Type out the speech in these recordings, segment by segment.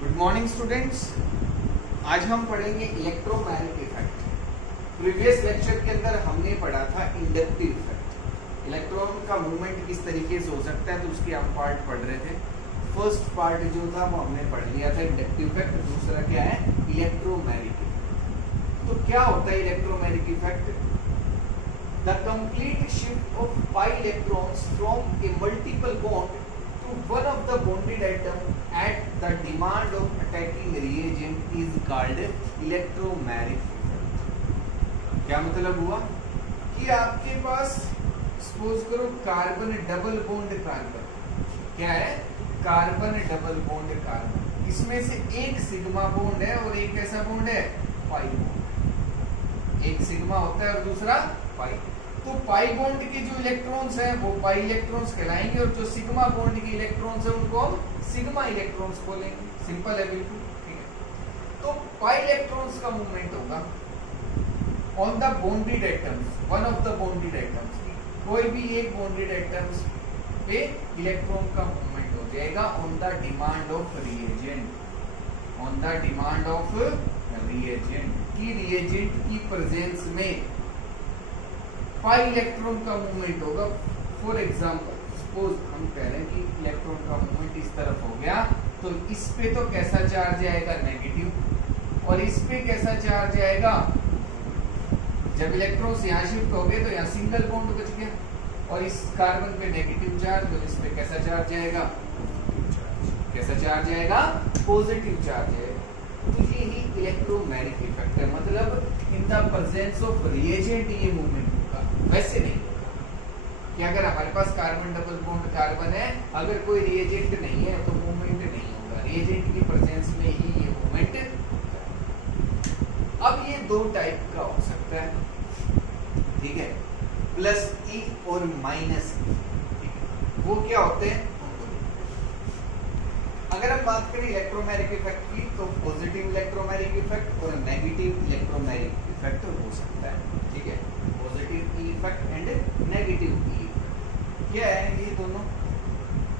Good morning students. आज हम पढ़ेंगे इलेक्ट्रोमैग्नेटिक इफेक्ट। प्रीवियस लेक्चर के अंदर हमने पढ़ा था इंडक्टिव इफेक्ट। इलेक्ट्रॉन का मूवमेंट किस तरीके से हो सकता है, तो उसके हम पार्ट पढ़ रहे थे। फर्स्ट पार्ट जो था वो हमने पढ़ लिया था इंडक्टिव इफेक्ट। दूसरा क्या है, इलेक्ट्रोमैग्नेटिक इफेक्ट। तो क्या होता है electromagnetic effect? The complete shift of pi electrons from A multiple bond one of the bonded atom at the demand of attacking reagent is called electromagnetic effect। क्या मतलब हुआ कि आपके पास सपोज करो कार्बन डबल बॉन्ड कार्बन, क्या है, carbon double bond carbon, इसमें से एक सिग्मा बॉन्ड है और एक कैसा बॉन्ड है, पाई बॉन्ड। एक सिग्मा होता है और दूसरा पाई। तो पाई बॉन्ड के जो इलेक्ट्रॉन्स हैं वो पाई इलेक्ट्रॉन्स कहलाएंगे और जो सिग्मा बॉन्ड के इलेक्ट्रॉन्स हैं उनको हम सिग्मा इलेक्ट्रॉन्स बोलेंगे। सिंपल है बिल्कुल, ठीक है। तो पाई इलेक्ट्रॉन्स का मूवमेंट होगा on the bonded atoms, one of the bonded atoms, कोई भी एक बॉन्डेड एटम्स पे इलेक्ट्रॉन का मूवमेंट हो जाएगा on the demand of reagent. On the demand of reagent की रिएजेंट की प्रेजेंस में पाई इलेक्ट्रॉन का मूवमेंट होगा। फॉर एग्जाम्पल सपोज हम कह रहे हैं कि इलेक्ट्रॉन का मूवमेंट इस तरफ हो गया, तो इस पे तो कैसा चार्ज आएगा, नेगेटिव, और इस पे कैसा चार्ज आएगा। जब इलेक्ट्रॉन्स यहाँ शिफ्ट हो गए तो यहाँ सिंगल बॉन्ड बच गया और इस कार्बन पे नेगेटिव चार्ज, और इस पे कैसा चार्ज आएगा, कैसा चार्ज आएगा, पॉजिटिव चार्ज आएगा। तो ये ही इलेक्ट्रोमैग्नेटिक इफेक्ट है। मतलब इन द प्रेजेंस ऑफ रिएजेंट ये मूवमेंट होगा, वैसे नहीं कि अगर हमारे पास कार्बन डबल बॉन्ड कार्बन है, अगर कोई रिएजेंट नहीं है तो मूवमेंट नहीं होगा। रिएजेंट की प्रेजेंस में ही ये मूवमेंट। अब ये दो टाइप का हो सकता है, ठीक है, प्लस ई और माइनस ई। वो क्या होते हैं, अगर हम बात करें इलेक्ट्रोमैग्नेटिक इफेक्ट की, तो पॉजिटिव इलेक्ट्रोमैग्नेटिक इफेक्ट और नेगेटिव इलेक्ट्रोमैग्नेटिक इफेक्ट हो सकता है, ठीक है। Positive E effect and negative E effect क्या है ये दोनों।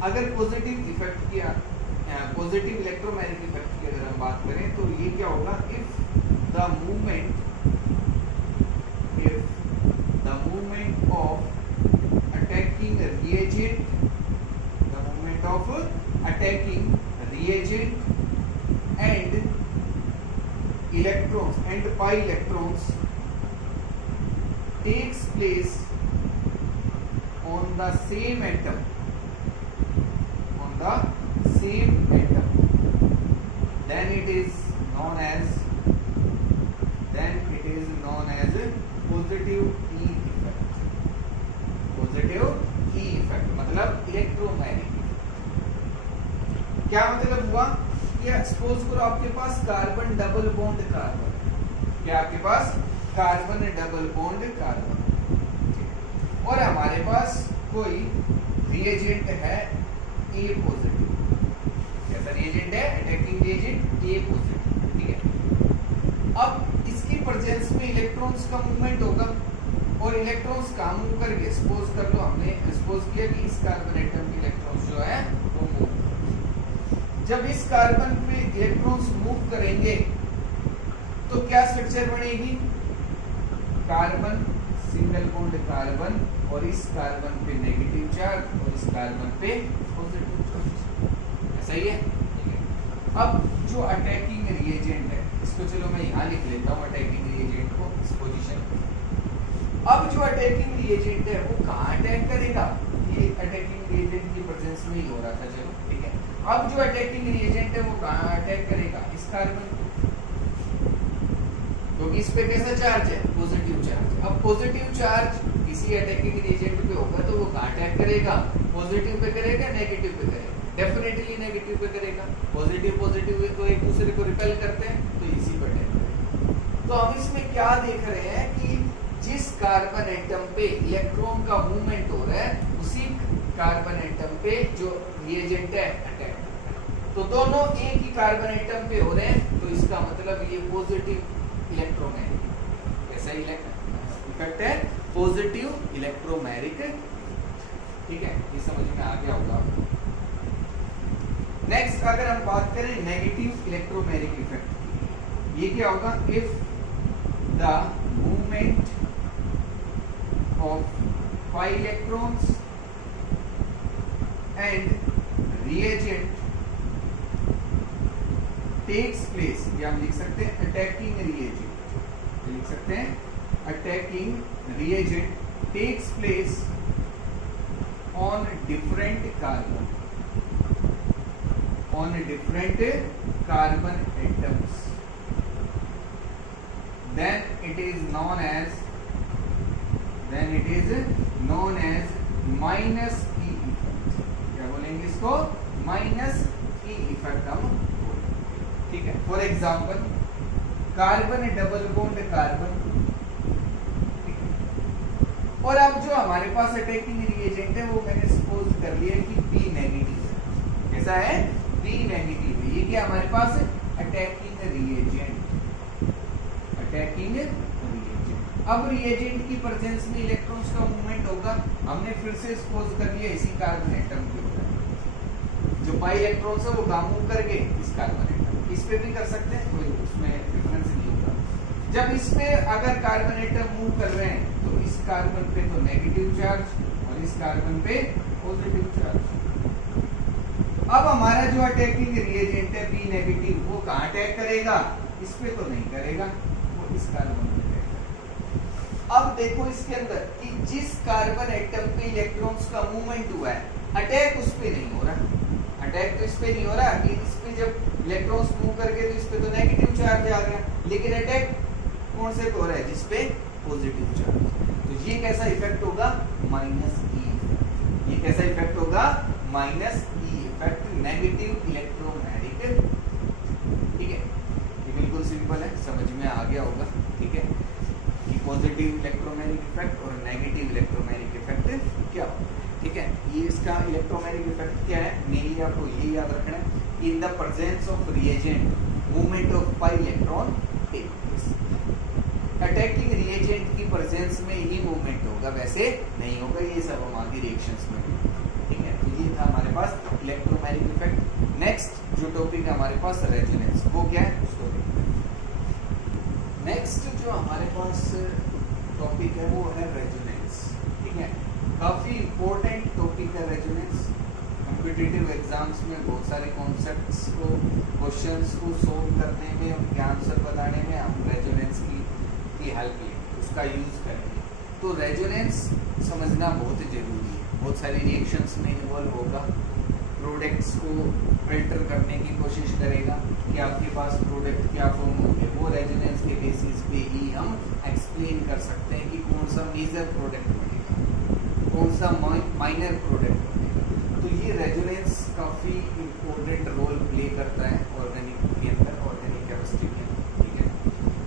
अगर पॉजिटिव इफेक्ट की, पॉजिटिव इलेक्ट्रोमैग्नेटिक इफेक्ट की अगर हम बात करें तो ये क्या होगा, if the movement of attacking reagent, the movement of attacking reagent and electrons and pi electrons takes place on the same atom, on the same atom, then it is known as positive E effect। positive E effect मतलब electromagnetic. क्या मतलब हुआ कि suppose करो आपके पास carbon double bond carbon, क्या आपके पास carbon double bond carbon, और हमारे पास कोई रिएजेंट है ए पॉजिटिव। कैसा रिएजेंट है, अटैकिंग रिएजेंट ए पॉजिटिव, ठीक है। अब इसकी प्रेजेंस में इलेक्ट्रॉन्स का मूवमेंट होगा और इलेक्ट्रॉन्स का मूव करके, सपोज कर लो हमने सपोज किया कि इस कार्बन एटम के इलेक्ट्रॉन्स जो है वो मूव, जब इस कार्बन पे इलेक्ट्रॉन्स मूव करेंगे तो क्या स्ट्रक्चर बनेगी, कार्बन सिंगल बॉन्ड कार्बन और इस कार्बन पे नेगेटिव चार्ज और इस कार्बन पे पॉजिटिव चार्ज। ऐसा ही है, ठीक है। अब जो अटैकिंग रिएजेंट है, इसको चलो मैं यहाँ लिख लेता हूँ अटैकिंग रिएजेंट को इस पोजीशन पे। अब जो अटैकिंग रिएजेंट है वो कहाँ अटैक करेगा, ये अटैकिंग रिएजेंट की प्रेजेंस में ही हो रहा था, चलो ठीक है। अब जो अटैकिंग रिएजेंट है वो कहाँ अटैक करेगा, इस कार्बन को, क्योंकि इस पे कैसा चार्ज है, पॉजिटिव चार्ज। अब पॉजिटिव चार्ज किसी अटैकिंग रिएजेंट पे होगा तो वो कहाँ अटैक करेगा, पॉजिटिव पे करेगा, नेगेटिव पे करेगा, डेफिनेटली नेगेटिव पे करेगा। पॉजिटिव पॉजिटिव तो एक दूसरे को रिपेल करते हैं, तो इसी पे अटैक करेगा। तो हम इसमें क्या देख रहे हैं कि जिस कार्बन एटम पे इलेक्ट्रॉन का मूवमेंट हो रहा है उसी कार्बन एटम पे जो रिएजेंट है अटैक करता है। तो दोनों एक ही कार्बन एटम पे हो रहे हैं, तो इसका मतलब ये पॉजिटिव इलेक्ट्रोमैग्नेटिक, ऐसा इफेक्ट है पॉजिटिव इलेक्ट्रोमैग्नेटिक, ठीक है। ये समझ में आ गया होगा। नेक्स्ट अगर हम बात करें नेगेटिव इलेक्ट्रोमैग्नेटिक इफेक्ट, ये क्या होगा? If the movement of pi electrons and reagent takes place, या हम लिख सकते हैं अटैकिंग reagent, लिख सकते हैं attacking reagent takes place on different carbon atoms, then it is known as minus E effect. क्या बोलेंगे इसको? माइनस ई इफेक्ट हम बोलेंगे, ठीक है। For example carbon double bond carbon, और अब जो हमारे पास अटैकिंग रिएजेंट है वो मैंने सपोज कर लिया कि बी नेगेटिव है। कैसा है? बी नेगेटिव है। ये क्या हमारे पास अटैकिंग रिएजेंट, अब रिएजेंट की प्रेजेंस में इलेक्ट्रॉन्स का मूवमेंट होगा। हमने फिर से सपोज कर लिया इसी कार्बन एटम के ऊपर, जो पाई इलेक्ट्रॉन्स है वो काम मूव करके इस कार्बन एटम, इस पे भी कर सकते हैं, कोई उसमें डिफरेंस नहीं होगा। जब इस पे अगर कार्बन एटम मूव कर रहे हैं तो इस कार्बन पे तो नेगेटिव चार्ज और इस कार्बन पे पॉजिटिव चार्ज। अब हमारा जो अटैकिंग रिएजेंट है बी नेगेटिव, वो कहाँ अटैक करेगा? इस पे तो नहीं करेगा, वो इस कार्बन पे। अब देखो इसके अंदर कि जिस कार्बन एटम पे इलेक्ट्रॉन्स का मूवमेंट हुआ है, अटैक उस पे नहीं हो रहा, अटैक तो इस पे नहीं हो रहा कि इस पे जब इलेक्ट्रॉन्स मूव करके तो इस पे तो नेगेटिव चार्ज आ गया, लेकिन अटैक कौन से पे हो रहा है? जिस पे पॉजिटिव चार्ज। तो ये कैसा इफेक्ट होगा? Minus E effect. ये कैसा इफेक्ट होगा? Minus E effect, negative electromagnetic, ठीक है। ये बिल्कुल सिंपल है, समझ में आ गया होगा, ठीक है। पॉजिटिव इलेक्ट्रोमैग्नेटिक इफेक्ट और नेगेटिव इलेक्ट्रोमैग्नेटिक इफेक्ट क्या हो, ठीक है। ये इसका इलेक्ट्रोमैग्नेटिक इफेक्ट क्या है? मेनली आपको ये याद रखना है, in the presence of reagent movement of pi electron take place. Attacking reagent की प्रेजेंस में ही मूवमेंट होगा, वैसे नहीं होगा। ये सब हम आगे रिएक्शंस में, ठीक है। तो ये था हमारे पास इलेक्ट्रोमैग्नेटिक इफेक्ट। नेक्स्ट जो टॉपिक है हमारे पास रेजोनेंस, वो क्या है उसको देखते हैं। नेक्स्ट जो हमारे पास टॉपिक है वो है रेजोनेंस, ठीक है। काफी इंपॉर्टेंट टॉपिक है रेजोनेंस। कॉम्पिटिटिव एग्जाम्स में बहुत सारे कॉन्सेप्ट्स को, क्वेश्चंस को सोल्व करने में, उनके आंसर बताने में हम रेजोनेंस की हेल्प लेंगे, उसका यूज करेंगे। तो रेजोनेंस समझना बहुत जरूरी है। बहुत सारी रिएक्शंस में इन्वॉल्व होगा, प्रोडक्ट्स को फिल्टर करने की कोशिश करेगा कि आपके पास प्रोडक्ट क्या फॉर्म होंगे, वो रेजोनेंस के बेसिस पे ही हम एक्सप्लेन कर सकते हैं कि कौन सा मेजर प्रोडक्ट बनेगा, कौन सा माइनर प्रोडक्ट बनेगा। तो ये रेजोनेंस काफी इम्पोर्टेंट रोल प्ले करता है ऑर्गेनिक के अंदर, ऑर्गेनिक केमिस्ट्री के अंदर, ठीक है।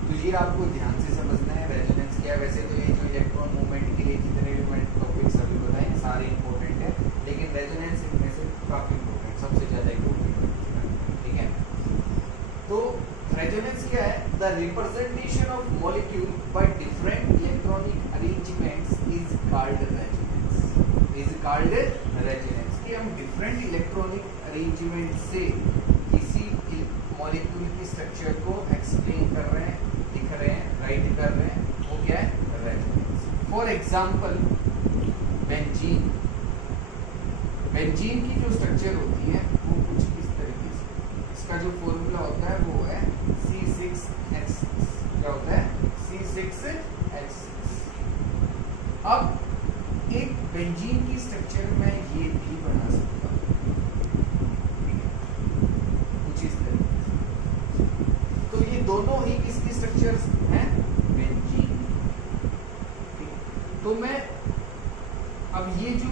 तो ये आपको ध्यान से समझना है रेजोनेंस क्या है। वैसे तो ये जो इलेक्ट्रॉन मूवमेंट के लिए जितने भी मैंने टॉपिक्स अभी बताए सारे इंपॉर्टेंट है, लेकिन रेजोनेंस इनमें से काफी इंपॉर्टेंट, सबसे ज्यादा इंपॉर्टेंट, ठीक है। तो रेजोनेंस क्या है? The representation of molecule by different electronic arrangements is called resonance, is called resonance. कि हम डिफरेंट इलेक्ट्रॉनिक अरेंजमेंट से किसी मॉलिक्यूल की स्ट्रक्चर को एक्सप्लेन कर रहे हैं, लिख रहे हैं, राइट कर रहे हैं, वो क्या है? Resonance. For example benzene, benzene की जो स्ट्रक्चर होती है वो कुछ इस तरीके से, इसका जो फॉर्मूला होता है वो है C6H6। क्या होता है? C6H6। अब एक बेंजीन की स्ट्रक्चर में ये भी बना सकता हूं, कुछ इस तरीके से। तो ये दोनों ही किसकी स्ट्रक्चर्स हैं? बेंजीन। तो मैं अब ये जो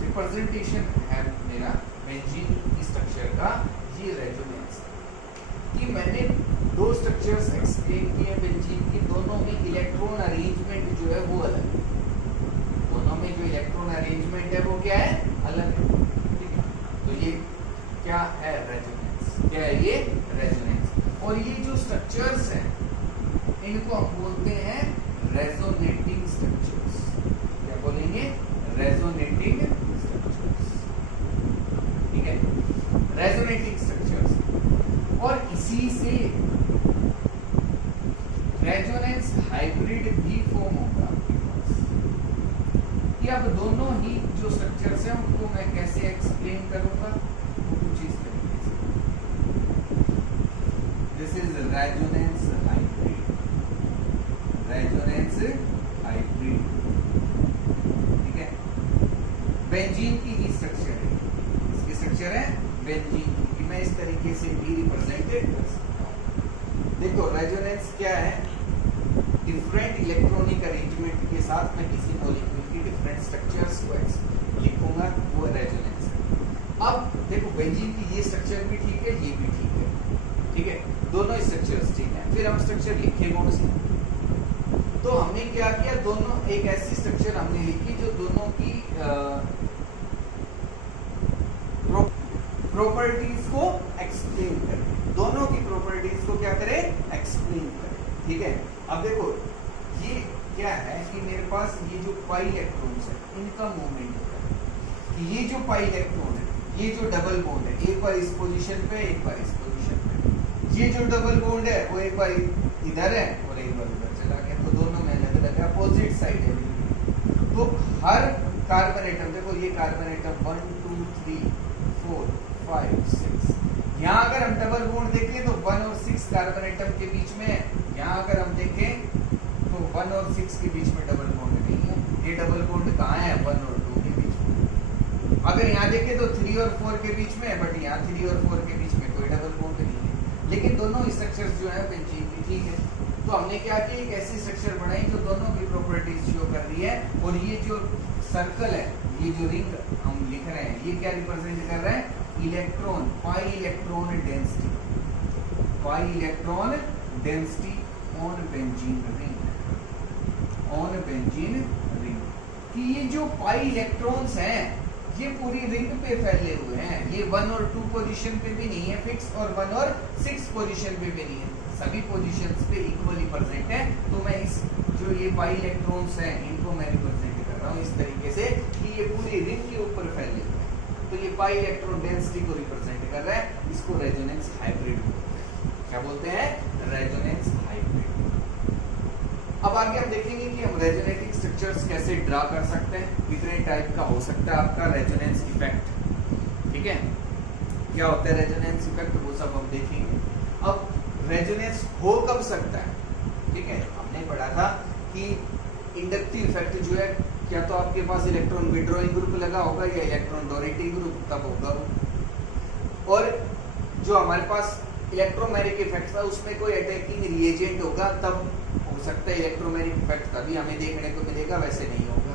रिप्रेजेंटेशन है मेरा बेंजीन की स्ट्रक्चर का, ये रेजोनेंस कि मैंने दो स्ट्रक्चर्स एक्सप्लेन किए बेंजीन की, दोनों में इलेक्ट्रॉन अरेंजमेंट जो है वो अलग है, दोनों में जो इलेक्ट्रॉन अरेंजमेंट है वो क्या है? अलग है, ठीक है। तो ये क्या है? रेजोनेंस। क्या है ये? रेजोनेंस। और ये जो स्ट्रक्चर्स हैं इनको हम बोलते हैं रेजोनेटिंग स्ट्रक्चर्स। क्या बोलेंगे? रेजोनेटिंग स्ट्रक्चर्स, ठीक है। रेजोनेंस हाइब्रिड भी फॉर्म होगा आपके पास कि अब दोनों ही जो स्ट्रक्चर्स हैं उनको मैं कैसे एक्सप्लेन करूंगा कुछ इस तरीके से। This is resonance hybrid, resonance hybrid, ठीक है। बेंजीन की ही स्ट्रक्चर है, इसकी स्ट्रक्चर है बेंजीन की, मैं इस तरीके से भी रिप्रेजेंटेड कर सकता हूं। देखो रेजोनेंस क्या है, डिफरेंट इलेक्ट्रॉनिक अरेंजमेंट के साथ मैं किसी मॉलिक्यूल की डिफरेंट स्ट्रक्चर्स को लिखूंगा, वो रेजोनेंस है। अब देखो बेंजीन की ये स्ट्रक्चर भी ठीक है, ये भी ठीक है, ठीक है, दोनों स्ट्रक्चर्स ठीक है। फिर हम स्ट्रक्चर लिखे कौन सी, तो हमने क्या किया, दोनों एक ऐसी स्ट्रक्चर हमने लिखी जो दोनों की प्रॉपर्टीज को एक्सप्लेन करे, दोनों की प्रॉपर्टीज को क्या करे, एक्सप्लेन करे, ठीक है। अब देखो ये क्या है कि मेरे पास ये जो पाई इलेक्ट्रॉन्स है इनका मूवमेंट होता है कि ये जो पाई इलेक्ट्रॉन है, ये जो डबल बॉन्ड है, एक बार इस पोजीशन पे एक बार इस पोजीशन पे, ये जो डबल बॉन्ड है वो एक बार इधर है और एक बार उधर चला गया, तो दोनों में अलग अलग अपोजिट साइड है। तो हर कार्बन एटम, देखो ये कार्बन एटम 1 2 3 4 5 6, यहाँ अगर हम डबल बॉन्ड देखें तो 1 और 6 कार्बन एटम के बीच में है, यहाँ अगर हम देखें तो 1 और 6 के बीच में डबल बॉन्ड नहीं है, ये डबल बॉन्ड कहाँ है, 1 और 2 के बीच में। अगर यहाँ देखें तो 3 और 4 के बीच में है, बट यहाँ 3 और 4 के बीच में कोई डबल बॉन्ड नहीं है, लेकिन दोनों स्ट्रक्चर्स जो है बेंजीन की ठीक है। तो हमने क्या किया, एक ऐसी स्ट्रक्चर बनाई जो दोनों की प्रॉपर्टीज शो कर रही है, और ये जो सर्कल है, ये जो रिंग हम लिख रहे हैं, ये क्या रिप्रेजेंट कर रहा है, electron, pi electron density, pi electron density on benzene ring, on benzene ring, कि ये जो पाई इलेक्ट्रॉन्स हैं ये पूरी रिंग पे फैले हुए हैं, ये 1 और 2 पोजीशन पे भी नहीं है फिक्स, और 1 और 6 पोजीशन पे भी नहीं है, सभी पोजीशंस पे इक्वली प्रेजेंट है। तो मैं इस जो ये पाई इलेक्ट्रॉन्स हैं इनको मैं रिप्रेजेंट कर रहा हूँ इस तरीके से कि ये पूरी रिंग के ऊपर फैले हुए हैं, तो ये पाई इलेक्ट्रॉन डेंसिटी को रिप्रेजेंट कर रहा है, इसको रेजोनेंस हाइब्रिड बोलते हैं। क्या बोलते हैं, रेजोनेंस हाइब्रिड। अब आगे हम देखेंगे कि हम रेजोनेटिंग स्ट्रक्चर्स कैसे ड्रा कर सकते हैं, कितने टाइप का हो सकता है आपका रेजोनेंस इफेक्ट, ठीक है। क्या होता है रेजोनेंस इफेक्ट, वो सब हम देखेंगे। अब रेजोनेंस हो कब सकता है, ठीक है, हमने पढ़ा था कि इंडक्टिव इफेक्ट जो है, क्या तो आपके पास इलेक्ट्रॉन विड्रॉइंग ग्रुप लगा होगा या इलेक्ट्रॉन डोनेटिंग ग्रुप, तब होगा वो। और जो हमारे पास इलेक्ट्रोमैग्नेटिक इफेक्ट था उसमें कोई अटैकिंग रिएजेंट होगा, तब हो सकता है इलेक्ट्रोमैग्नेटिक इफेक्ट, तभी हमें देखने को मिलेगा, वैसे नहीं होगा।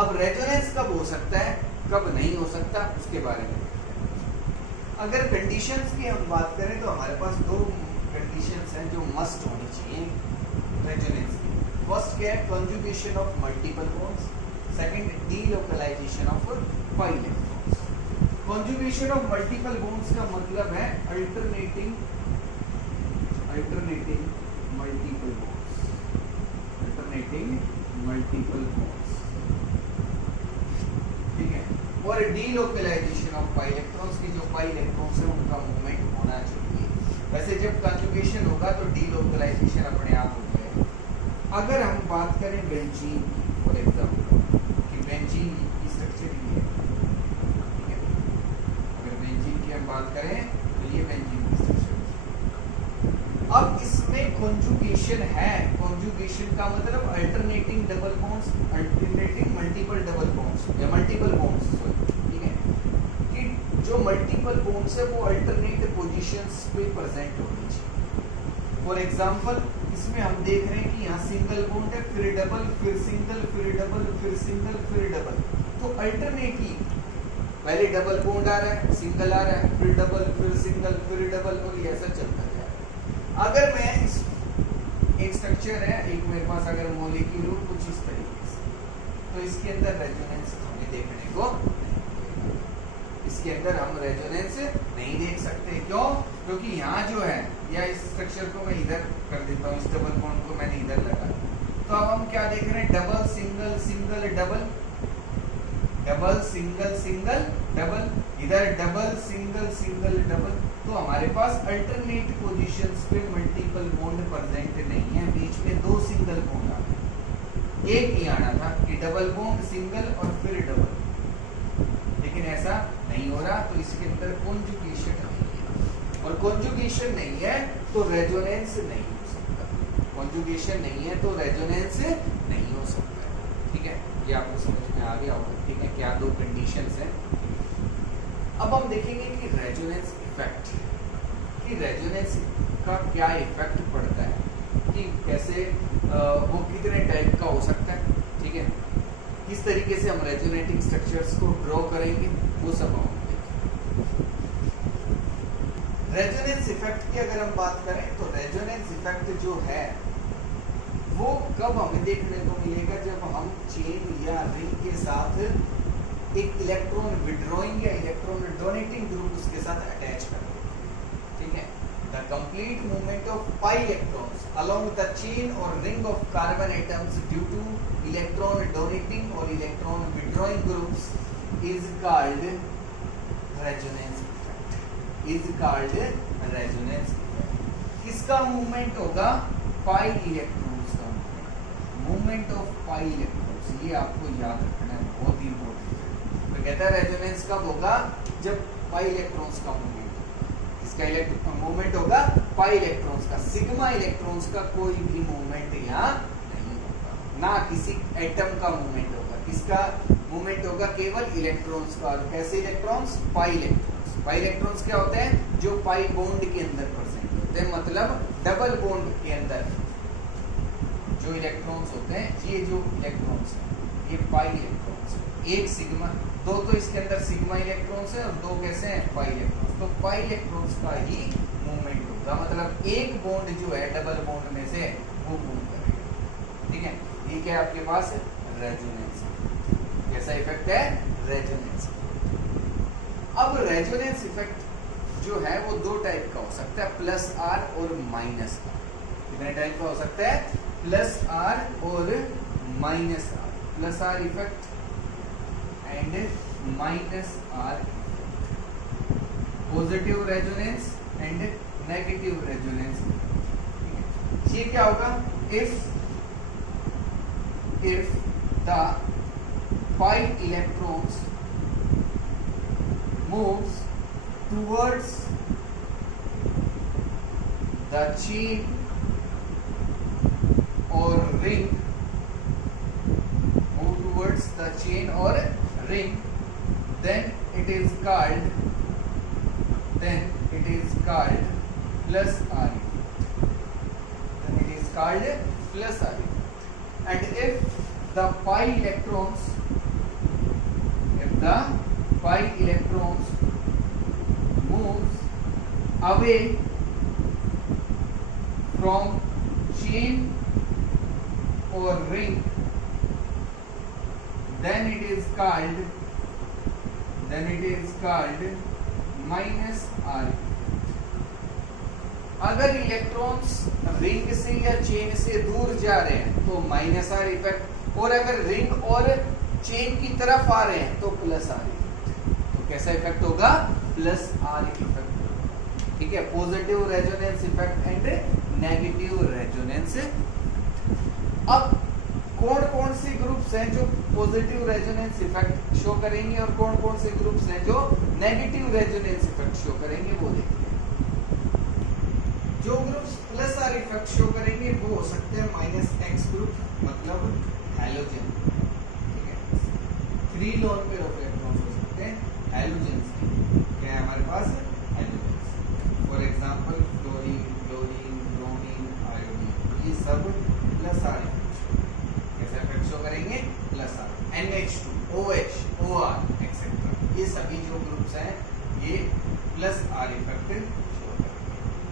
अब रेजोनेंस कब हो सकता है, कब नहीं हो सकता, उसके बारे में अगर कंडीशंस की हम बात करें तो हमारे पास 2 कंडीशंस हैं जो मस्ट होनी चाहिए रेजोनेंस की। फर्स्ट क्या है, conjugation of multiple bonds, second delocalisation of pi electrons. Conjugation of multiple bonds का मतलब है alternating multiple bonds, alternating multiple bonds, ठीक है। और डीलोकलाइजेशन ऑफ पाई इलेक्ट्रॉन्स की, जो पाई इलेक्ट्रॉन्स है उनका मूवमेंट होना चाहिए। वैसे जब कंजुगेशन होगा तो डीलोकलाइजेशन अपने आप हो जाएगा। अगर हम बात करें बेंजीन की, फॉर एग्जाम्पल कि बेंजीन की स्ट्रक्चर ये है, ठीक है, अगर बेंजीन की हम बात करें तो ये बेंजीन की स्ट्रक्चर। अब इसमें कॉन्जुगेशन है, कॉन्जुगेशन का मतलब alternating double bonds, alternating multiple double bonds या मल्टीपल बॉन्ड्स, ठीक है, कि जो मल्टीपल बॉन्ड्स है वो अल्टरनेट पोजीशंस पे प्रेजेंट होनी चाहिए। फॉर एग्जांपल इसमें हम देख रहे हैं कि यहाँ सिंगल बॉन्ड है, फिर डबल, फिर सिंगल, फिर डबल, फिर सिंगल, फिर डबल, तो अल्टरनेटली पहले डबल बॉन्ड आ रहा है, सिंगल आ रहा है, फिर डबल, फिर सिंगल, फिर डबल, और ये ऐसा चलता है। अगर मैं एक स्ट्रक्चर है, एक मेरे पास अगर मॉलिक्यूल हो कुछ इस तरीके से, तो इसके अंदर रेजोनेंस हमें देखने को इसके अंदर हम रेजोनेंस नहीं देख सकते। क्यों? क्योंकि यहाँ जो है, या इस स्ट्रक्चर को मैं इधर कर देता हूँ, इस डबल बॉन्ड को मैंने इधर लगा, तो अब हम क्या देख रहे हैं, double single single double, double single single double, इधर डबल सिंगल सिंगल डबल, तो हमारे पास अल्टरनेट पोजीशंस पे मल्टीपल बॉन्ड प्रेजेंट नहीं है, बीच में दो सिंगल बॉन्ड आ गए। एक ही आना था कि डबल बॉन्ड, सिंगल और फिर डबल, लेकिन ऐसा नहीं हो रहा, तो इसके अंदर कॉन्जुगेशन नहीं है, और कॉन्जुगेशन नहीं है तो रेजोनेंस नहीं हो सकता। कॉन्जुगेशन नहीं है तो रेजोनेंस नहीं हो सकता। ठीक है, ये आपको समझ में आ गया होगा। ठीक है, क्या दो कंडीशंस हैं। अब हम देखेंगे कि रेजोनेंस इफेक्ट, कि रेजोनेंस का क्या इफेक्ट पड़ता है, कि कैसे वो कितने टाइप का हो सकता है। ठीक है, किस तरीके से हम रेजोनेटिंग स्ट्रक्चर्स को ड्रॉ करेंगे, वो सब हम देखेंगे। रेजोनेंस इफेक्ट की अगर हम बात करें तो रेजोनेंस इफेक्ट जो है वो कब हमें देखने को मिलेगा, जब हम चेन या रिंग के साथ एक इलेक्ट्रॉन विड्रॉइंग या इलेक्ट्रॉन डोनेटिंग ग्रुप उसके साथ अटैच करते हैं। ठीक है, the complete movement of pi electrons along the chain और ring of carbon atoms due to electron donating और electron withdrawing groups is called resonance effect, is called resonance effect. किसका movement होगा? पाई इलेक्ट्रॉन्स का movement of pi electrons, ये आपको याद रखना है, बहुत इंपॉर्टेंट। तो कहता है रेजोनेंस कब होगा? जब पाई इलेक्ट्रॉन्स का मूवमेंट, इसका मूवमेंट होगा पाई इलेक्ट्रॉन्स का, सिग्मा इलेक्ट्रॉन्स का कोई भी मूवमेंट यहाँ नहीं होगा, ना किसी एटम का मूवमेंट होगा। किसका मूवमेंट होगा? केवल इलेक्ट्रॉन्स का। और कैसे electrons? Pi electrons. Pi electrons क्या होते हैं? जो पाई बॉन्ड के अंदर प्रेजेंट होते हैं, मतलब डबल बॉन्ड के अंदर जो इलेक्ट्रॉन्स होते हैं, ये जो इलेक्ट्रॉन्स है ये पाई इलेक्ट्रॉन्स है। एक सिग्मा, दो तो इसके अंदर सिग्मा इलेक्ट्रॉन्स है और दो कैसे हैं? Pi electrons. तो पाई इलेक्ट्रॉन्स का ही मूवमेंट होगा, मतलब एक बॉन्ड जो है डबल बॉन्ड में से वो मूव करेगा। ठीक है, ये क्या है आपके पास? रेजोनेंस। कैसा इफेक्ट है? रेजोनेंस। अब रेजोनेंस इफेक्ट जो है वो दो टाइप का हो सकता है, प्लस आर और माइनस आर। कितने टाइप का हो सकता है? प्लस आर और minus R. Plus R effect and minus R, positive resonance and negative resonance. ये क्या होगा? If the pi electrons moves towards the chain or ring, move towards the chain or ring, then it is called plus R effect. Then it is called plus R effect. And if the pi electrons moves away from chain or ring, then it is called minus R. अगर electrons ring से या chain से दूर जा रहे हैं तो minus are effect, और अगर रिंग और चेन की तरफ आ रहे हैं तो प्लस आर इफेक्ट। तो कैसा इफेक्ट होगा? Plus R effect. ठीक है, positive resonance effect and negative resonance. अब कौन कौन से ग्रुप्स हैं जो पॉजिटिव रेजोनेंस इफेक्ट शो करेंगे और कौन कौन से ग्रुप्स हैं जो नेगेटिव रेजोनेंस इफेक्ट शो करेंगे, वो देखिए। जो groups plus R effect show करेंगे वो हो सकते हैं माइनस एक्स ग्रुप, मतलब हैलोजन। ठीक है, 3 लोन पेयर ऑफ इलेक्ट्रॉन्स हो सकते हैं हैलोजेंस। क्या है हमारे पास? Halogens. For example chlorine, bromine, iodine, ये सब प्लस आर कैसा इफेक्ट शो करेंगे? Plus R. NH2, OH, OR etcetera, ये सभी जो ग्रुप्स हैं ये प्लस आर इफेक्ट शो करेंगे।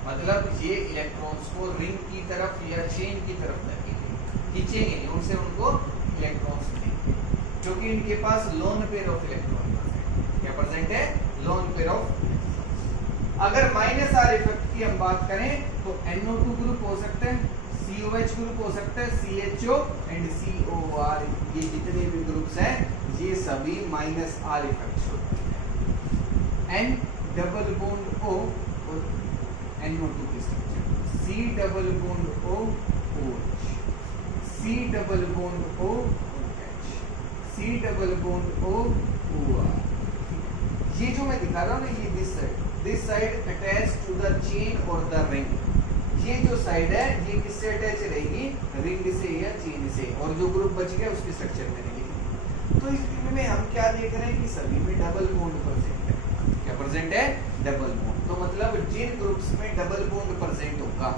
मतलब ये इलेक्ट्रॉन्स को रिंग की तरफ या चेन की तरफ खींचेंगे नहीं, उनसे उनको इलेक्ट्रॉन्स देंगे, क्योंकि इनके पास लोन पेयर ऑफ इलेक्ट्रॉन क्या प्रेजेंट है? Loan pair of. अगर माइनस आर इफेक्ट की हम बात करें तो NO2 ग्रुप हो सकते हैं, COH ग्रुप हो सकता है, CHO एंड COR, ये जितने भी ग्रुप्स हैं ये सभी माइनस आर इफेक्ट शो करते हैं। N double bond O NO2 की structure C double bond O OH, C double bond O OH, C double bond O OR। ये जो मैं दिखा रहा हूँ ना, ये this side attach to the chain और द रिंग। ये जो साइड है ये किससे अटैच रहेगी? रिंग से या चेन से, और जो ग्रुप बच गया उसके स्ट्रक्चर में रहेगी। तो इस स्थिति में हम क्या देख रहे हैं कि सभी में डबल बॉन्ड प्रेजेंट है। क्या प्रेजेंट है? Double bond. तो मतलब जिन ग्रुप्स में डबल बॉन्ड प्रेजेंट होगा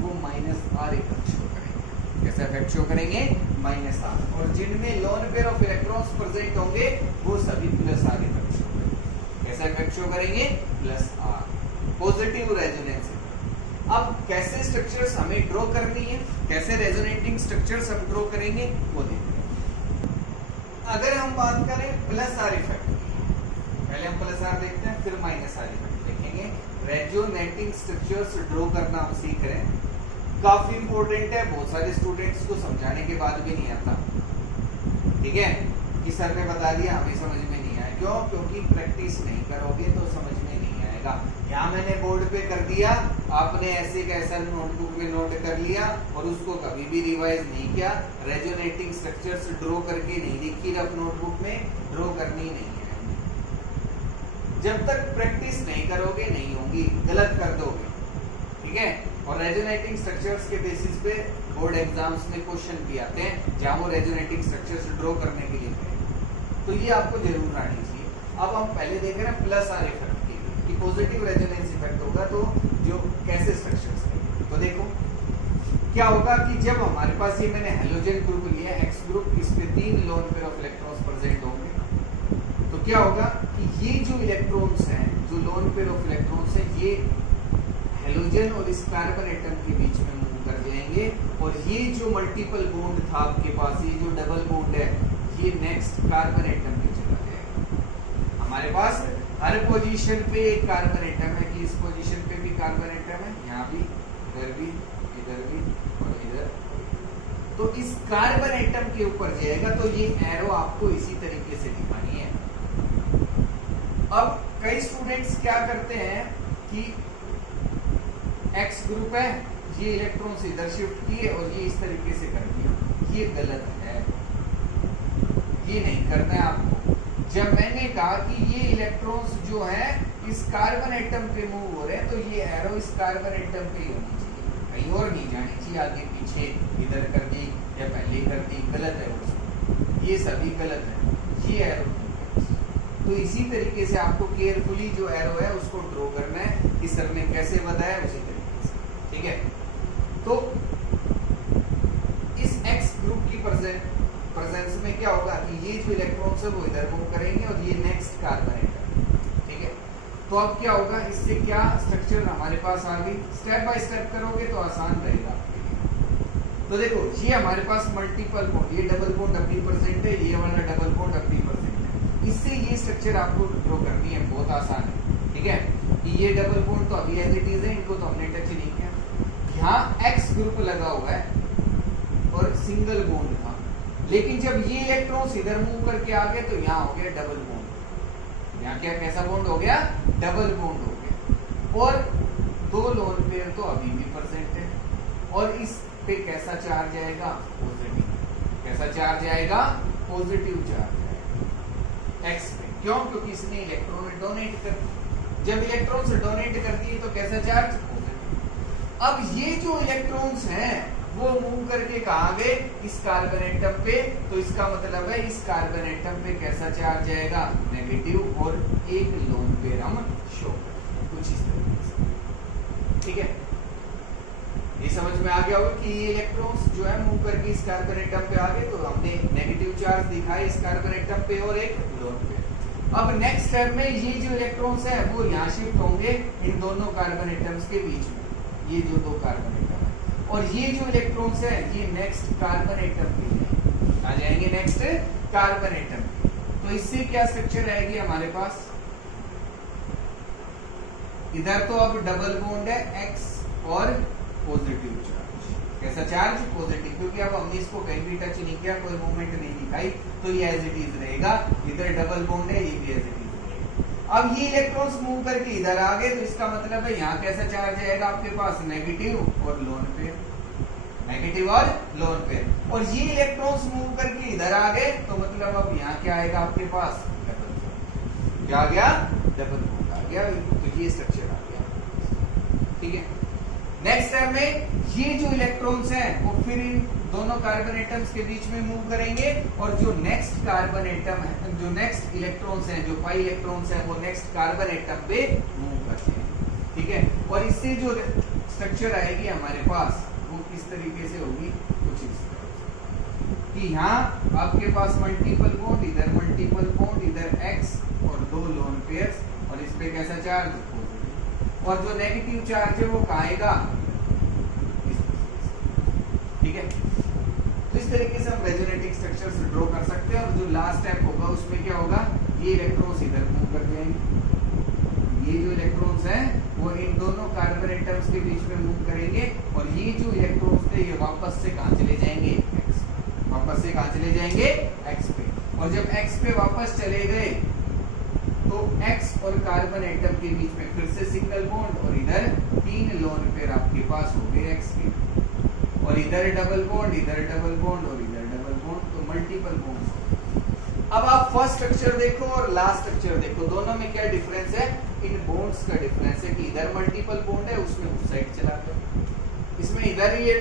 वो -R इफेक्ट शो करेंगे। कैसा इफेक्ट शो करेंगे? -R। और जिनमें loan pair of electrons present होंगे वो सभी +R इफेक्ट शो करेंगे। कैसा इफेक्ट शो करेंगे? +R, positive resonance. अब कैसे स्ट्रक्चर्स हमें ड्रॉ करनी है, कैसे रेजोनेटिंग स्ट्रक्चर्स हम ड्रॉ करेंगे वो देखते हैं। अगर हम बात करें +R इफेक्ट, पहले हम +R देखते हैं फिर -R इफेक्ट देखेंगे। रेजोनेटिंग स्ट्रक्चर्स ड्रॉ करना हम सीख रहे हैं, काफी इंपॉर्टेंट है। बहुत सारे स्टूडेंट्स को समझाने के बाद भी नहीं आता, ठीक है, कि सर ने बता दिया हमें समझ में नहीं आया। क्यों? क्योंकि प्रैक्टिस नहीं करोगे तो समझ में नहीं आएगा। यहाँ मैंने बोर्ड पे कर दिया, आपने ऐसे कैसा नोटबुक में नोट कर लिया और उसको कभी भी रिवाइज नहीं किया। रेजोनेटिंग स्ट्रक्चर्स ड्रॉ करके नहीं देखी, रफ नोटबुक में ड्रॉ करनी नहीं है। जब तक प्रैक्टिस नहीं करोगे नहीं होंगी, गलत कर दोगे, ठीक है। और रेजोनेटिंग स्ट्रक्चर्स के बेसिस पे बोर्ड एग्जाम्स में क्वेश्चन भी आते हैं जहां वो रेजोनेटिंग स्ट्रक्चर्स ड्रॉ करने के लिए कहें, तो ये आपको जरूर आनी चाहिए। अब हम पहले देख रहे हैं +R इफेक्ट की पॉजिटिव रेजोनेंस इफेक्ट होगा तो जो कैसे स्ट्रक्चर्स हैं। तो देखो क्या होगा कि जब हमारे पास ये मैंने हेलोजन ग्रुप लिया X ग्रुप, इस पे 3 loan pair of electrons present होंगे। तो क्या होगा कि ये जो इलेक्ट्रॉन्स हैं, जो लोन पेयर ऑफ इलेक्ट्रॉन्स हैं, ये हेलोजन और इस कार्बन एटम के बीच में मूव कर जाएंगे। और ये जो मल्टीपल बॉन्ड था आपके पास, ये जो डबल बॉन्ड है, ये नेक्स्ट कार्बन एटम पे चला जाएगा। हमारे पास हर पोजीशन पे एक कार्बन एटम है कि इस पोजीशन पे भी कार्बन एटम है, यहाँ भी, इधर भी और इधर। तो इस कार्बन एटम के ऊपर जाएगा। तो ये एरो आपको इसी तरीके से दिखानी है। अब कई स्टूडेंट्स क्या करते हैं कि X ग्रुप है, ये इलेक्ट्रॉन्स इधर शिफ्ट किए और ये इस तरीके से कर दिया। ये गलत है, ये नहीं करना है आपको। जब मैंने कहा कि ये इलेक्ट्रॉन्स जो है इस कार्बन एटम पे मूव हो रहे हैं, तो ये एरो इस कार्बन एटम पे ही होनी चाहिए, कहीं और नहीं जानी चाहिए। आगे पीछे इधर कर दी या पहले कर दी, गलत है वो, ये सभी गलत है। ये एरो तो इसी तरीके से आपको केयरफुली जो एरो है उसको ड्रॉ करना है कि सर ने कैसे बताया उसी तरीके से, ठीक है। तो इस X ग्रुप की प्रेजेंस में क्या होगा कि ये जो इलेक्ट्रॉन्स है वो इधर मूव करेंगे और ये नेक्स्ट कार्बन एटम, ठीक है। तो अब क्या होगा, इससे क्या स्ट्रक्चर हमारे पास आ गई। स्टेप बाय स्टेप करोगे तो आसान रहेगा आपके लिए। तो देखो ये हमारे पास मल्टीपल बॉन्ड, ये डबल बॉन्ड अपनी प्रेजेंट है, ये वाला डबल बॉन्ड अपनी प्रेजेंट है। इससे ये स्ट्रक्चर आपको ड्रॉ करनी है, बहुत आसान है, ठीक है। कि ये डबल बॉन्ड तो अभी एज इट इज है, इनको तो हमने टच नहीं किया। यहाँ X ग्रुप लगा हुआ है और सिंगल बॉन्ड था, लेकिन जब ये इलेक्ट्रॉन्स इधर मूव करके आ गए तो यहाँ हो गया डबल बॉन्ड। यहाँ क्या कैसा बॉन्ड हो गया? डबल बॉन्ड हो गया। और 2 लोन पेयर तो अभी भी प्रेजेंट है। और इस पे कैसा चार्ज आएगा? पॉजिटिव। कैसा चार्ज आएगा? पॉजिटिव चार्ज आएगा X पे। क्यों? क्योंकि इसने इलेक्ट्रॉन डोनेट कर दी। जब इलेक्ट्रॉन्स डोनेट करती है तो कैसा चार्ज? पॉजिटिव। अब ये जो इलेक्ट्रॉन्स हैं वो मूव करके कहाँ गए? इस कार्बन एटम पे। तो इसका मतलब है इस कार्बन एटम पे कैसा चार्ज आएगा? नेगेटिव। और एक लोन पेयर हम शो करेंगे कुछ इस तरीके से, ठीक है। ये समझ में आ गया होगा कि ये इलेक्ट्रॉन्स जो है मूव करके इस कार्बन एटम पे आ गए, तो हमने नेगेटिव चार्ज दिखाया इस कार्बन एटम पे और एक लोन पेयर। अब नेक्स्ट स्टेप में ये जो इलेक्ट्रॉन्स है वो यहाँ शिफ्ट होंगे इन दोनों कार्बन एटम्स के बीच में, ये जो 2 कार्बन एटम है। और ये जो इलेक्ट्रॉन्स है ये नेक्स्ट कार्बन एटम पे आ जाएंगे, नेक्स्ट कार्बन एटम पे। तो इससे क्या स्ट्रक्चर आएगी हमारे पास? इधर तो अब डबल बॉन्ड है X और पॉजिटिव चार्ज। कैसा चार्ज? पॉजिटिव। क्योंकि अब हमने इसको कहीं भी टच नहीं किया, कोई मूवमेंट नहीं दिखाई, तो ये एज इट इज रहेगा। इधर डबल बॉन्ड है, ये भी एज इट इज रहेगा। अब ये इलेक्ट्रॉन्स मूव करके इधर आ गए, तो इसका मतलब है यहाँ कैसा चार्ज आएगा आपके पास, नेगेटिव और लोन पेयर, नेगेटिव और लोन पेयर। और ये इलेक्ट्रॉन्स मूव करके इधर आ गए, तो मतलब अब यहाँ क्या आएगा आपके पास, डबल बॉन्ड। क्या आ गया, डबल बॉन्ड आ गया। तो ये स्ट्रक्चर आ गया, ठीक है। नेक्स्ट स्टेप में ये जो इलेक्ट्रॉन्स हैं वो फिर इन दोनों कार्बन एटम्स के बीच में मूव करेंगे, और जो नेक्स्ट कार्बन एटम है, जो नेक्स्ट इलेक्ट्रॉन्स हैं, जो पाई इलेक्ट्रॉन्स हैं, वो नेक्स्ट कार्बन एटम पे मूव करते हैं, ठीक है। और इससे जो स्ट्रक्चर आएगी हमारे पास वो किस तरीके से होगी, कुछ इस तरह कि यहाँ आपके पास मल्टीपल बॉन्ड, इधर मल्टीपल बॉन्ड, इधर एक्स और 2 लोन पेयर्स, और इस पे कैसा चार्ज, और जो नेगेटिव चार्ज है वो कहाँ आएगा, ठीक है। तो इस तरीके से हम रेजोनेटिंग स्ट्रक्चर्स ड्रॉ कर सकते हैं। और जो लास्ट स्टेप होगा उसमें क्या होगा, ये इलेक्ट्रॉन्स इधर मूव कर जाएंगे, ये जो इलेक्ट्रॉन्स हैं वो इन दोनों कार्बन एटम्स के बीच में मूव करेंगे, और ये जो इलेक्ट्रॉन्स थे ये वापस से कहाँ चले जाएंगे, एक्स, वापस से कहाँ चले जाएंगे, एक्स पे। और जब एक्स पे वापस चले गए तो एक्स और कार्बन एटम के बीच में फिर से सिंगल बॉन्ड, और इधर 3 लोन पेयर आपके पास हो गए एक्स के, और इधर डबल बॉन्ड, इधर डबल बॉन्ड, और इधर डबल बॉन्ड, तो मल्टीपल बॉन्ड्स। अब आप फर्स्ट स्ट्रक्चर देखो और लास्ट स्ट्रक्चर देखो, दोनों में क्या डिफरेंस है, इन बॉन्ड्स का डिफरेंस है कि इधर मल्टीपल बॉन्ड है, उसमें उस साइड चला गया, इसमें इधर ये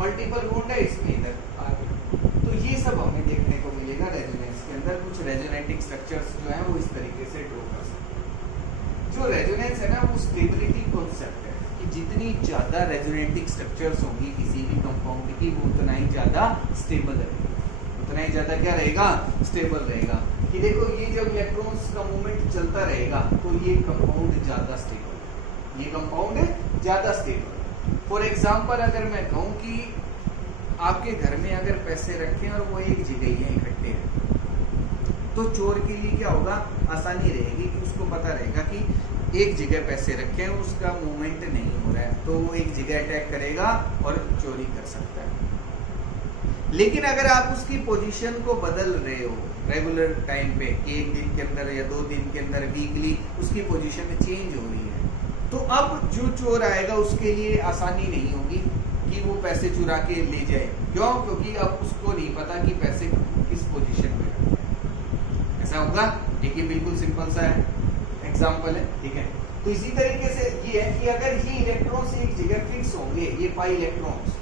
मल्टीपल बॉन्ड है, इसमें इधर आ गया। तो ये सब हमें देखने को मिलेगा रेजोनेंस के अंदर। कुछ रेजोनेटिंग स्ट्रक्चर्स जो है वो इस तरीके से ड्रॉ कर सकते हैं। जो रेजोनेंस है ना वो स्टेबिलिटी कॉन्सेप्ट है कि जितनी ज्यादा रेजोनेटिंग स्ट्रक्चर्स होंगी किसी भी कंपाउंड की, वो उतना ही ज्यादा स्टेबल रहेगा, उतना ही ज्यादा क्या रहेगा, स्टेबल रहेगा। कि देखो ये जब इलेक्ट्रॉन्स का मूवमेंट चलता रहेगा तो ये कंपाउंड ज्यादा स्टेबल, ये कंपाउंड ज्यादा स्टेबल। फॉर एग्जाम्पल अगर मैं कहूँ कि आपके घर में अगर पैसे रखे और वो एक जगह ही है इकट्ठे हैं, तो चोर के लिए क्या होगा, आसानी रहेगी कि उसको पता रहेगा कि एक जगह पैसे रखे हैं, उसका मूवमेंट नहीं हो रहा है, तो वो एक जगह अटैक करेगा और चोरी कर सकता है। लेकिन अगर आप उसकी पोजीशन को बदल रहे हो रेगुलर टाइम पे, कि 1 दिन के अंदर या 2 दिन के अंदर, वीकली उसकी पोजीशन चेंज हो रही है, तो अब जो चोर आएगा उसके लिए आसानी नहीं होगी कि वो पैसे चुरा के ले जाए। क्यों? क्योंकि अब उसको नहीं पता कि पैसे किस पोजीशन में रखते हैं। ऐसा होगा, देखिए बिल्कुल सिंपल सा है एग्जांपल है, ठीक है। तो इसी तरीके से ये है कि अगर ये इलेक्ट्रॉन्स एक जगह फिक्स होंगे, ये पाई इलेक्ट्रॉन्स,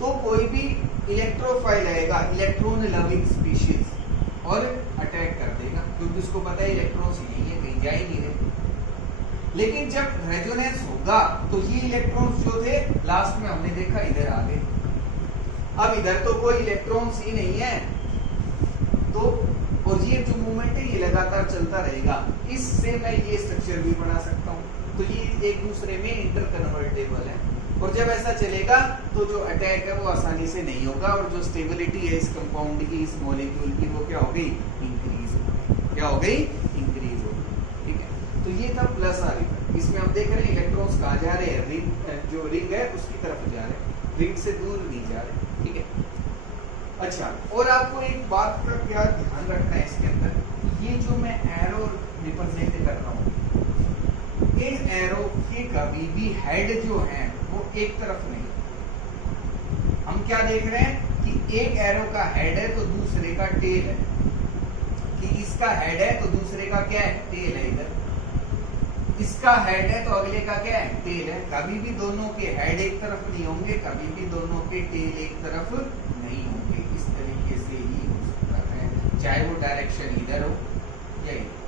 तो कोई भी इलेक्ट्रोफाइल आएगा, इलेक्ट्रॉन लविंग स्पीशीज, और अटैक कर देगा, क्योंकि उसको पता है इलेक्ट्रॉन्स यही है, कहीं जा ही नहीं रहे। लेकिन जब रेजोनेंस होगा तो ये इलेक्ट्रॉन्स जो थे लास्ट में हमने देखा इधर आ गए, अब इधर तो कोई इलेक्ट्रॉन्स ही नहीं है, तो और ये जो मूवमेंट है ये लगातार चलता रहेगा। इससे मैं ये स्ट्रक्चर भी बना सकता हूँ, तो ये एक दूसरे में इंटरकन्वर्टेबल है, और जब ऐसा चलेगा तो जो अटैक है वो आसानी से नहीं होगा, और जो स्टेबिलिटी है इस कंपाउंड की, इस मॉलिक्यूल की, वो क्या हो गई, इंक्रीज हो गई। क्या हो गई, इंक्रीज हो गई, ठीक है। तो ये था प्लस आर इफेक्ट। इसमें हम देख रहे हैं इलेक्ट्रॉन्स कहाँ जा रहे हैं, रिंग, जो रिंग है उसकी तरफ जा रहे हैं, रिंग से दूर नहीं जा रहे, ठीक है। अच्छा, और आपको एक बात का क्या ध्यान रखना है इसके अंदर, ये जो मैं एरो रिप्रेजेंट कर रहा हूँ, इन एरो के कभी भी हेड जो है वो एक तरफ नहीं। हम क्या देख रहे हैं कि एक एरो का हेड है तो दूसरे का टेल है, कि इसका हेड है तो दूसरे का क्या है, टेल है। इधर इसका हेड है तो अगले का क्या है, टेल है। कभी भी दोनों के हेड एक तरफ नहीं होंगे, कभी भी दोनों के टेल एक तरफ नहीं होंगे। इस तरीके से ही हो सकता है, चाहे वो डायरेक्शन इधर हो या इधर,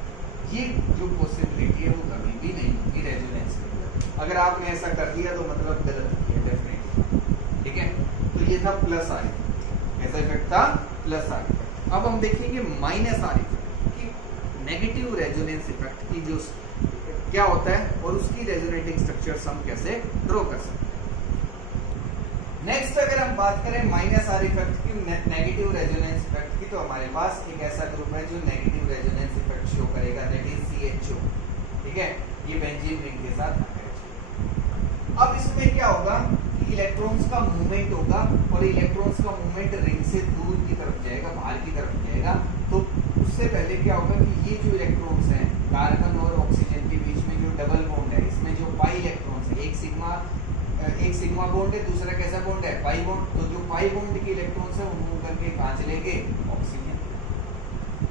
ये जो पॉसिबिलिटी है वो कभी भी नहीं होगी रेजोनेंस के अंदर। अगर आपने ऐसा कर दिया तो मतलब गलत किया डेफिनेटली, ठीक है। तो ये था प्लस आर इफेक्ट, कैसा इफेक्ट था, प्लस आर इफेक्ट। अब हम देखेंगे माइनस आर इफेक्ट की नेगेटिव रेजोनेंस इफेक्ट की जो क्या होता है, और उसकी रेजोनेटिंग स्ट्रक्चर्स हम कैसे ड्रॉ कर सकते हैं। नेक्स्ट अगर हम बात करें माइनस आर इफेक्ट की, नेगेटिव रेजोनेंस इफेक्ट की, तो हमारे पास एक ऐसा ग्रुप है जो नेगेटिव रेजोनेंस इफेक्ट शो करेगा, दैट इज CHO, ठीक है। ये बेंजीन रिंग के साथ अटैच। अब इसमें क्या होगा कि इलेक्ट्रॉन्स का मूवमेंट होगा, और इलेक्ट्रॉन्स का मूवमेंट रिंग से दूर की तरफ जाएगा, बाहर की तरफ जाएगा। तो उससे पहले क्या होगा कि ये जो इलेक्ट्रॉन्स हैं कार्बन और ऑक्सीजन के बीच में जो डबल बॉन्ड है, इसमें जो पाई इलेक्ट्रॉन्स है, एक सिग्मा बॉन्ड है, दूसरा कैसा बॉन्ड है, पाई बॉन्ड। तो जो पाई बॉन्ड के इलेक्ट्रॉन्स है वो मूव करके कहां चले गए, ऑक्सीजन।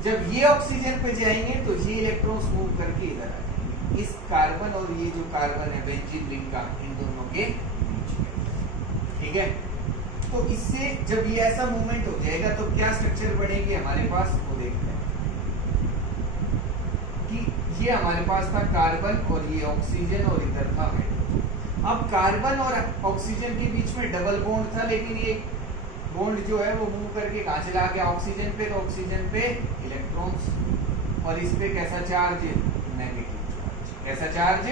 जब ये ऑक्सीजन पे जाएंगे तो ये इलेक्ट्रॉन्स मूव करके इधर आ जाएंगे, इस कार्बन और ये जो कार्बन है बेंजीन रिंग का, इन दोनों के बीच में। ठीक है, तो इससे जब ये ऐसा मूवमेंट हो जाएगा तो क्या स्ट्रक्चर बनेगी हमारे पास, वो देखते हैं कि ये हमारे पास था कार्बन और ये ऑक्सीजन और इधर था हाइड्रोजन। अब कार्बन और ऑक्सीजन के बीच में डबल बॉन्ड था, लेकिन ये बॉन्ड जो है वो मूव करके कहां चला गया, ऑक्सीजन पे। तो ऑक्सीजन पे इलेक्ट्रॉन्स और इस पे कैसा चार्ज, नेगेटिव चार्ज। कैसा चार्ज,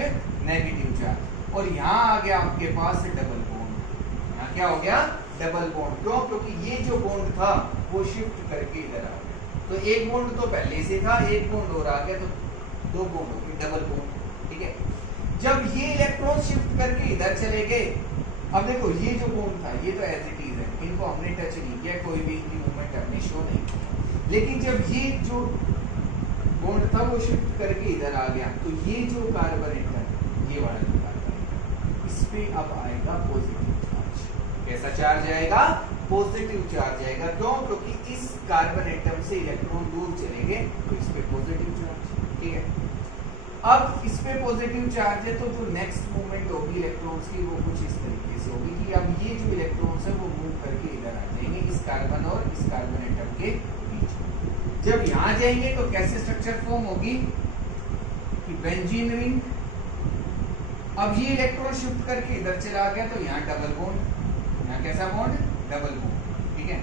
नेगेटिव चार्ज। और यहाँ आ गया आपके पास डबल बॉन्ड। यहाँ क्या हो गया, डबल बॉन्ड। क्यों, क्योंकि ये जो बॉन्ड था वो शिफ्ट करके इधर आ गया। तो एक बॉन्ड तो पहले से था, एक बॉन्ड और आ गया, तो दो बॉन्ड हो गए, डबल बॉन्ड। ठीक है, जब ये इलेक्ट्रॉन शिफ्ट करके इधर चले गए, अब देखो ये जो बॉन्ड था ये तो एज इट इज है, इनको हमने टच नहीं किया, कोई भी इनकी मूवमेंट हमने शो नहीं किया। लेकिन जब ये जो बॉन्ड था वो शिफ्ट करके इधर आ गया, तो ये जो कार्बन एटम, ये वाला जो कार्बन एटम, इस पे अब आएगा पॉजिटिव चार्ज। कैसा चार्ज आएगा, पॉजिटिव चार्ज आएगा। क्यों, क्योंकि इस कार्बन एटम से इलेक्ट्रॉन दूर चले गए, तो इस पे पॉजिटिव चार्ज। ठीक है, अब इस पे पॉजिटिव चार्ज है, तो जो नेक्स्ट मूवमेंट होगी इलेक्ट्रॉन्स की वो कुछ इस तरीके से होगी कि अब ये जो इलेक्ट्रॉन्स है वो मूव करके इधर आ जाएंगे, इस कार्बन और इस कार्बन एटम के बीच में। जब यहाँ जाएंगे तो कैसे स्ट्रक्चर फॉर्म होगी कि बेंजीन रिंग। अब ये इलेक्ट्रॉन शिफ्ट करके इधर चला गया, तो यहाँ डबल बॉन्ड, यहाँ कैसा बॉन्ड, डबल बॉन्ड। ठीक है,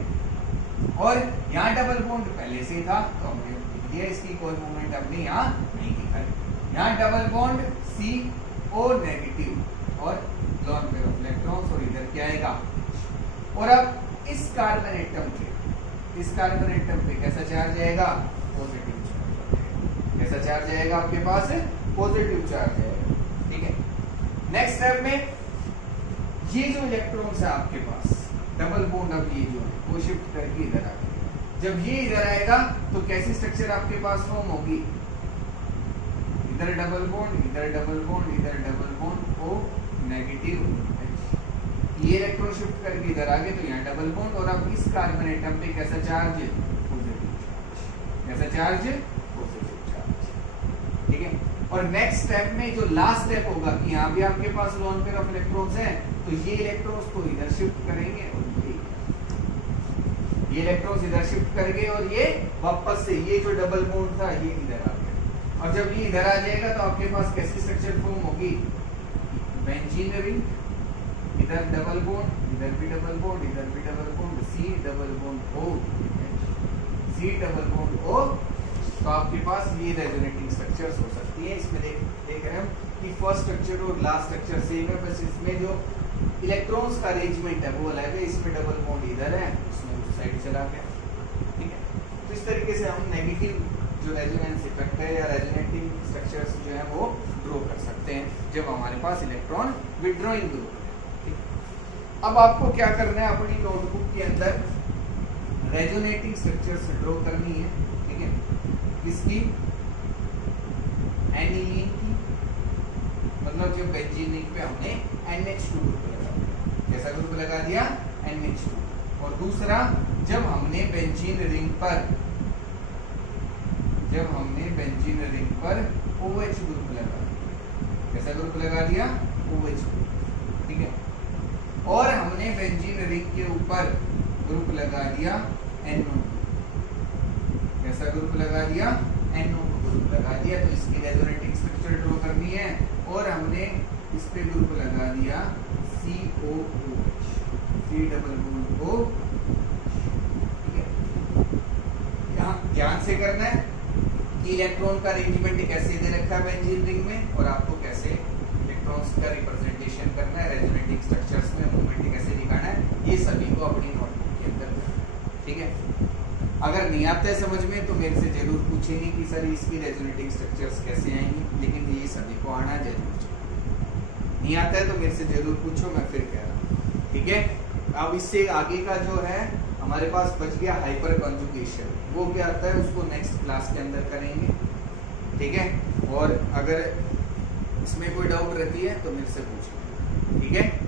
और यहाँ डबल बॉन्ड पहले से था, तो हमने लिख दिया, इसकी कोई मूवमेंट हमने यहाँ नहीं दिखाई। यहाँ double bond C O negative और लोन पेयर ऑफ इलेक्ट्रॉन्स, और इधर क्या आएगा। और अब इस कार्बन एटम पे, इस कार्बन एटम पे कैसा चार्ज आएगा, पॉजिटिव चार्ज। कैसा चार्ज आएगा आपके पास, पॉजिटिव चार्ज आएगा। ठीक है, नेक्स्ट स्टेप में ये जो इलेक्ट्रॉन्स है आपके पास, डबल बॉन्ड अब ये जो है वो शिफ्ट करके इधर आ जाएगा। जब ये इधर आएगा तो कैसी स्ट्रक्चर आपके पास फॉर्म होगी, इधर डबल बॉन्ड, इधर डबल बॉन्ड, इधर डबल बॉन्ड, ओ नेगेटिव। ये इलेक्ट्रॉन शिफ्ट करके इधर आ गए, तो यहाँ डबल बॉन्ड। और अब इस कार्बन एटम पे कैसा चार्ज, पॉजिटिव चार्ज। कैसा चार्ज, पॉजिटिव चार्ज। ठीक है, और नेक्स्ट स्टेप में जो लास्ट स्टेप होगा कि यहाँ भी आपके पास लोन पेयर ऑफ इलेक्ट्रॉन्स है, तो ये इलेक्ट्रॉन्स को इधर शिफ्ट करेंगे और ये इलेक्ट्रॉन्स इधर शिफ्ट करेंगे, और ये वापस से ये जो डबल बॉन्ड था ये इधर आ गया। और जब ये इधर आ जाएगा तो आपके पास कैसी स्ट्रक्चर फॉर्म होगी, बेंजीन रिंग, इधर डबल बॉन्ड, इधर भी डबल बॉन्ड, इधर भी double bond, C double bond O, C double bond O. तो आपके पास ये रेजोनेटिंग स्ट्रक्चर्स हो सकती है। इसमें देख रहे हैं कि फर्स्ट स्ट्रक्चर और लास्ट स्ट्रक्चर सेम है, बस इसमें जो इलेक्ट्रॉन्स का अरेंजमेंट है वो अलग है। इसमें डबल बॉन्ड इधर है, उसमें उस साइड चला गया। ठीक है, तो इस तरीके से हम नेगेटिव जो रेजोनेंस इफेक्ट है या रेजोनेटिंग स्ट्रक्चर्स जो है वो ड्रॉ कर सकते हैं जब हमारे पास इलेक्ट्रॉन विड्रॉइंग ग्रुप है। अब आपको क्या करना है, अपनी नोटबुक के अंदर रेजोनेटिंग स्ट्रक्चर्स ड्रॉ करनी है। ठीक है, किसकी, एनिलीन की, मतलब जो बेंजीन रिंग पे हमने NH2 ग्रुप लगा दिया। कैसा ग्रुप लगा दिया, NH2। और दूसरा, जब हमने बेंजीन रिंग पर OH ग्रुप लगा दिया। कैसा ग्रुप लगा दिया, OH ग्रुप। ठीक है, और हमने बेंजीन रिंग के ऊपर ग्रुप लगा दिया NO2। कैसा ग्रुप लगा दिया, NO2 ग्रुप लगा दिया। तो इसकी रेजोनेटिंग स्ट्रक्चर ड्रॉ करनी है, और हमने इस पे ग्रुप लगा दिया COOH, C double bond O। ठीक है, यहाँ ध्यान से करना है कि इलेक्ट्रॉन का अरेंजमेंट कैसे दे रखा है बेंजीन रिंग में, और आपको कैसे इलेक्ट्रॉन्स का रिप्रेजेंटेशन करना है, रेजोनेटिंग स्ट्रक्चर्स में मूवमेंट कैसे दिखाना है, ये सभी को अपनी नोटबुक के अंदर करना। ठीक है, अगर नहीं आता है समझ में तो मेरे से जरूर पूछेंगे कि सर इसकी रेजोनेटिंग स्ट्रक्चर्स कैसे आएंगी, लेकिन ये सभी को आना जरूर चाहिए। नहीं आता है तो मेरे से जरूर पूछो, मैं फिर कह रहा हूँ। ठीक है, अब इससे आगे का जो है हमारे पास बच गया हाइपर कॉन्जुगेशन। वो क्या आता है उसको नेक्स्ट क्लास के अंदर करेंगे। ठीक है। और अगर इसमें कोई डाउट रहती है तो मेरे से पूछो, ठीक है।